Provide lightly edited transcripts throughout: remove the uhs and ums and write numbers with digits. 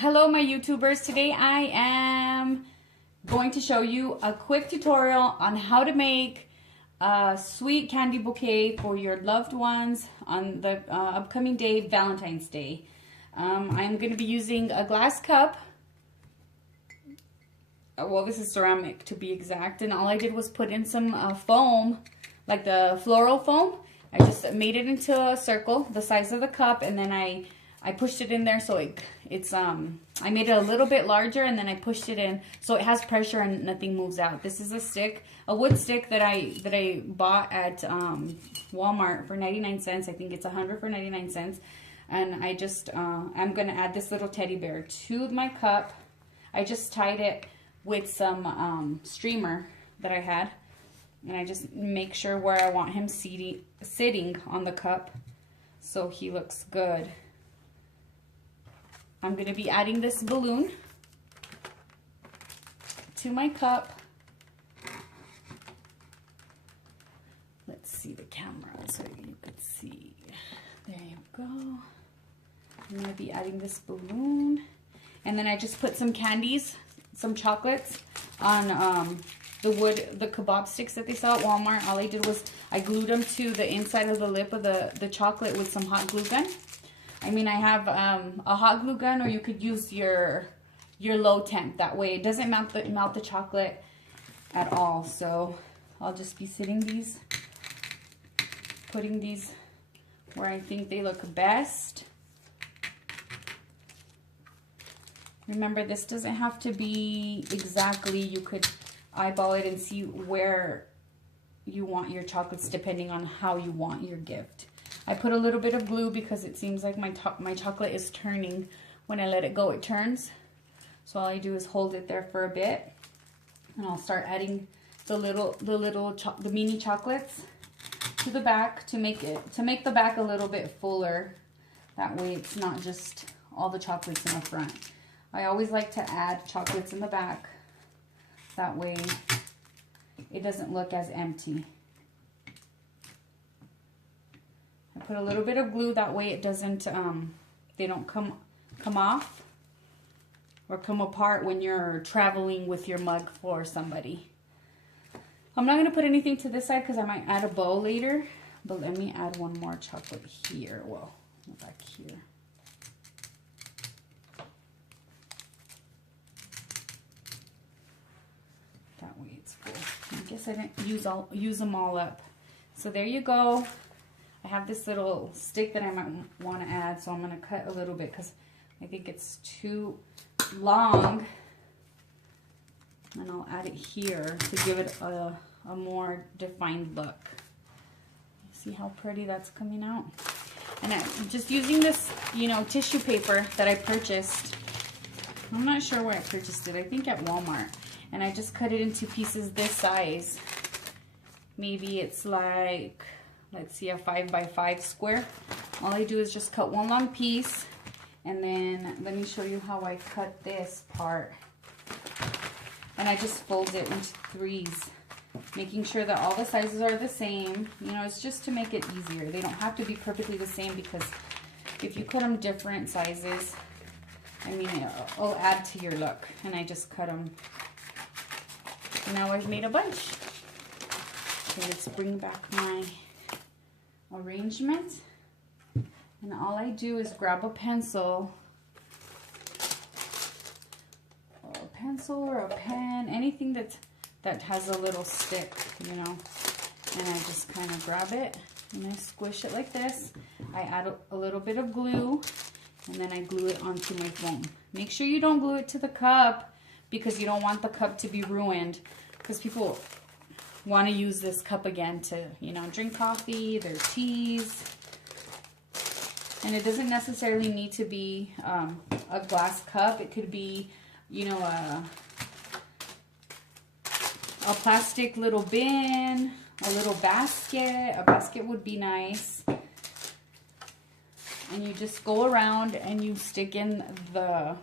Hello my YouTubers, today I am going to show you a quick tutorial on how to make a sweet candy bouquet for your loved ones on the upcoming day, Valentine's Day. I'm going to be using a glass cup. Well, this is ceramic to be exact, and all I did was put in some foam, like the floral foam. I just made it into a circle the size of the cup, and then I pushed it in there so I made it a little bit larger, and then I pushed it in so it has pressure and nothing moves out. This is a stick, a wood stick that I bought at Walmart for 99 cents. I think it's 100 for 99 cents. And I just I'm gonna add this little teddy bear to my cup. I just tied it with some streamer that I had, and I just make sure where I want him sitting on the cup so he looks good. I'm going to be adding this balloon to my cup. Let's see the camera so you could see. There you go. I'm going to be adding this balloon. And then I just put some candies, some chocolates on the kebab sticks that they sell at Walmart. All I did was I glued them to the inside of the lip of the chocolate with some hot glue gun. I mean, I have a hot glue gun, or you could use your low temp. That way it doesn't melt the chocolate at all. So I'll just be putting these where I think they look best. Remember, this doesn't have to be exactly, you could eyeball it and see where you want your chocolates depending on how you want your gift. I put a little bit of glue because it seems like my chocolate is turning. When I let it go, it turns. So all I do is hold it there for a bit, and I'll start adding the mini chocolates to the back to make the back a little bit fuller. That way it's not just all the chocolates in the front. I always like to add chocolates in the back. That way it doesn't look as empty. I put a little bit of glue, that way it doesn't, they don't come off or come apart when you're traveling with your mug for somebody. I'm not going to put anything to this side because I might add a bow later, but let me add one more chocolate here. Well, back here. That way it's full. I guess I didn't use them all up. So there you go. I have this little stick that I might want to add, so I'm going to cut a little bit because I think it's too long. And I'll add it here to give it a more defined look. See how pretty that's coming out? And I'm just using this, tissue paper that I purchased. I'm not sure where I purchased it. I think at Walmart. And I just cut it into pieces this size. Maybe it's like, let's see, a 5 by 5 square. All I do is just cut one long piece, and then let me show you how I cut this part. And I just fold it into threes, making sure that all the sizes are the same. It's just to make it easier. They don't have to be perfectly the same, because if you cut them different sizes, I mean, it'll add to your look. And I just cut them. Now I've made a bunch. Okay, let's bring back my arrangement, and all I do is grab a pencil or a pen, anything that has a little stick, and I just kind of grab it and I squish it like this. I add a little bit of glue, and then I glue it onto my foam. Make sure you don't glue it to the cup, because you don't want the cup to be ruined, because people want to use this cup again to, drink coffee, their teas. And it doesn't necessarily need to be a glass cup. It could be, a plastic little bin, a little basket. A basket would be nice. And you just go around and you stick in the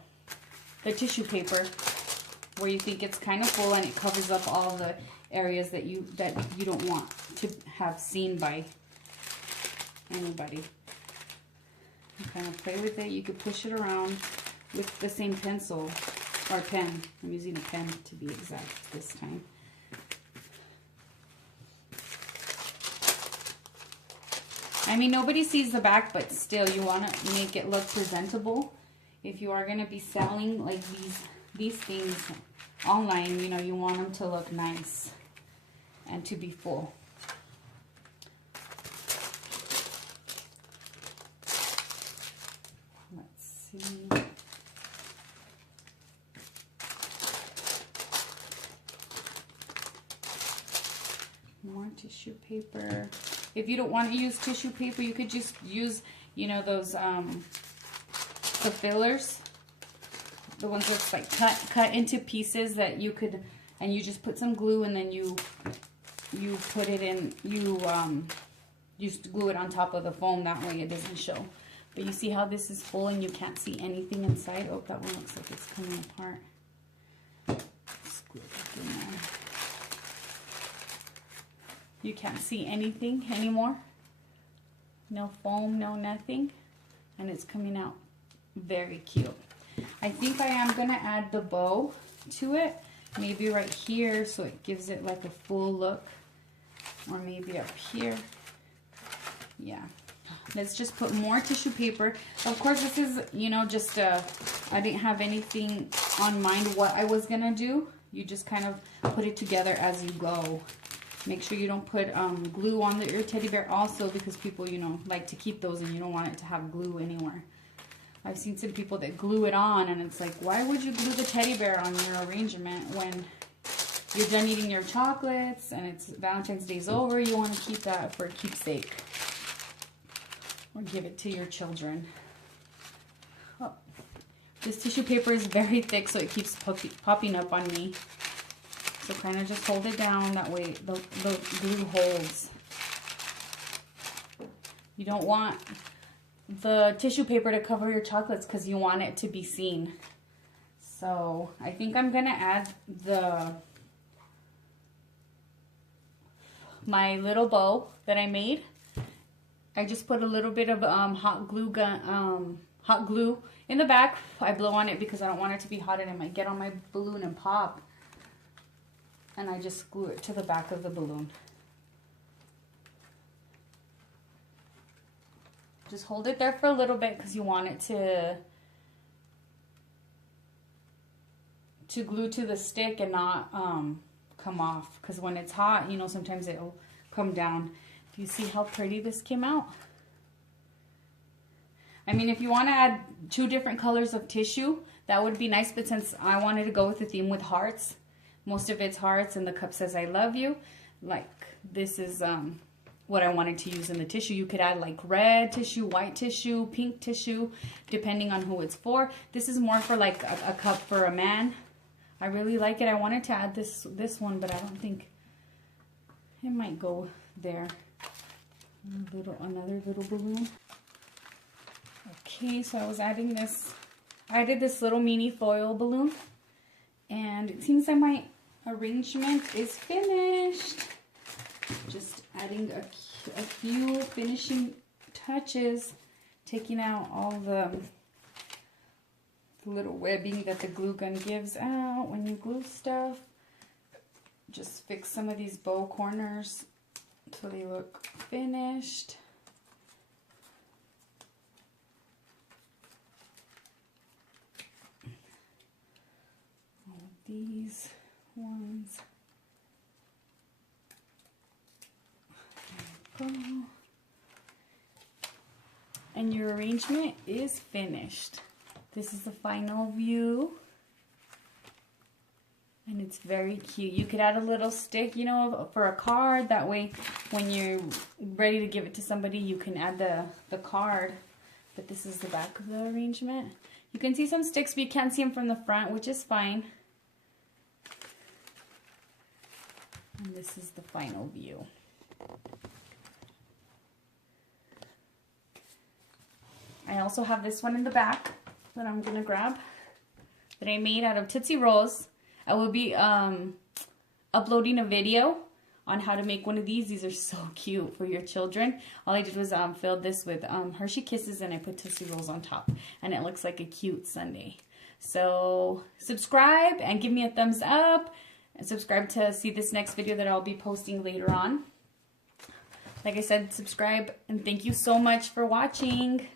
tissue paper where you think it's kind of full, and it covers up all the areas that you don't want to have seen by anybody. You kind of play with it. You could push it around with the same pencil or pen. I'm using a pen to be exact this time. I mean, nobody sees the back, but still, you want to make it look presentable. If you are going to be selling like these things online, you know, you want them to look nice and to be full. Let's see. More tissue paper. If you don't want to use tissue paper, you could just use, you know, those the fillers, the ones that's like cut into pieces that you could, and you just put some glue, and then you put it in, you glue it on top of the foam. That way it doesn't show. But you see how this is full and you can't see anything inside. Oh, that one looks like it's coming apart. Let's glue it back in there. You can't see anything anymore. No foam, no nothing. And it's coming out very cute. I think I am going to add the bow to it. Maybe right here so it gives it like a full look. Or maybe up here. Yeah. Let's just put more tissue paper. Of course, this is, you know, just I didn't have anything on mind what I was going to do. You just kind of put it together as you go. Make sure you don't put glue on your teddy bear also, because people, you know, like to keep those and you don't want it to have glue anywhere. I've seen some people that glue it on, and it's like, why would you glue the teddy bear on your arrangement when you're done eating your chocolates and it's Valentine's Day's over? You want to keep that for a keepsake or give it to your children. Oh, this tissue paper is very thick, so it keeps popping up on me. So kind of just hold it down, that way the glue holds. You don't want the tissue paper to cover your chocolates because you want it to be seen. So I think I'm going to add my little bow that I made. I just put a little bit of hot glue in the back. I blow on it because I don't want it to be hot and it might get on my balloon and pop. And I just glue it to the back of the balloon. Just hold it there for a little bit because you want it to glue to the stick and not come off. Because when it's hot, you know, sometimes it'll come down. Do you see how pretty this came out? I mean, if you want to add 2 different colors of tissue, that would be nice. But since I wanted to go with the theme with hearts, most of it's hearts, and the cup says I love you. Like, this is what I wanted to use in the tissue. You could add like red tissue, white tissue, pink tissue, depending on who it's for. This is more for like a cup for a man. I really like it. I wanted to add this one, but I don't think it might go there. Another little balloon. Okay, so I was adding this. I added this little mini foil balloon, and it seems like my arrangement is finished. Just adding a few finishing touches, taking out all the little webbing that the glue gun gives out when you glue stuff. Just fix some of these bow corners so they look finished. All of these ones. There we go. And your arrangement is finished. This is the final view. And it's very cute. You could add a little stick, you know, for a card. That way, when you're ready to give it to somebody, you can add the card. But this is the back of the arrangement. You can see some sticks, but you can't see them from the front, which is fine. And this is the final view. I also have this one in the back that I'm going to grab, that I made out of Tootsie Rolls. I will be uploading a video on how to make one of these. These are so cute for your children. All I did was fill this with Hershey Kisses, and I put Tootsie Rolls on top. And it looks like a cute sundae. So subscribe and give me a thumbs up, and subscribe to see this next video that I'll be posting later on. Like I said, subscribe, and thank you so much for watching.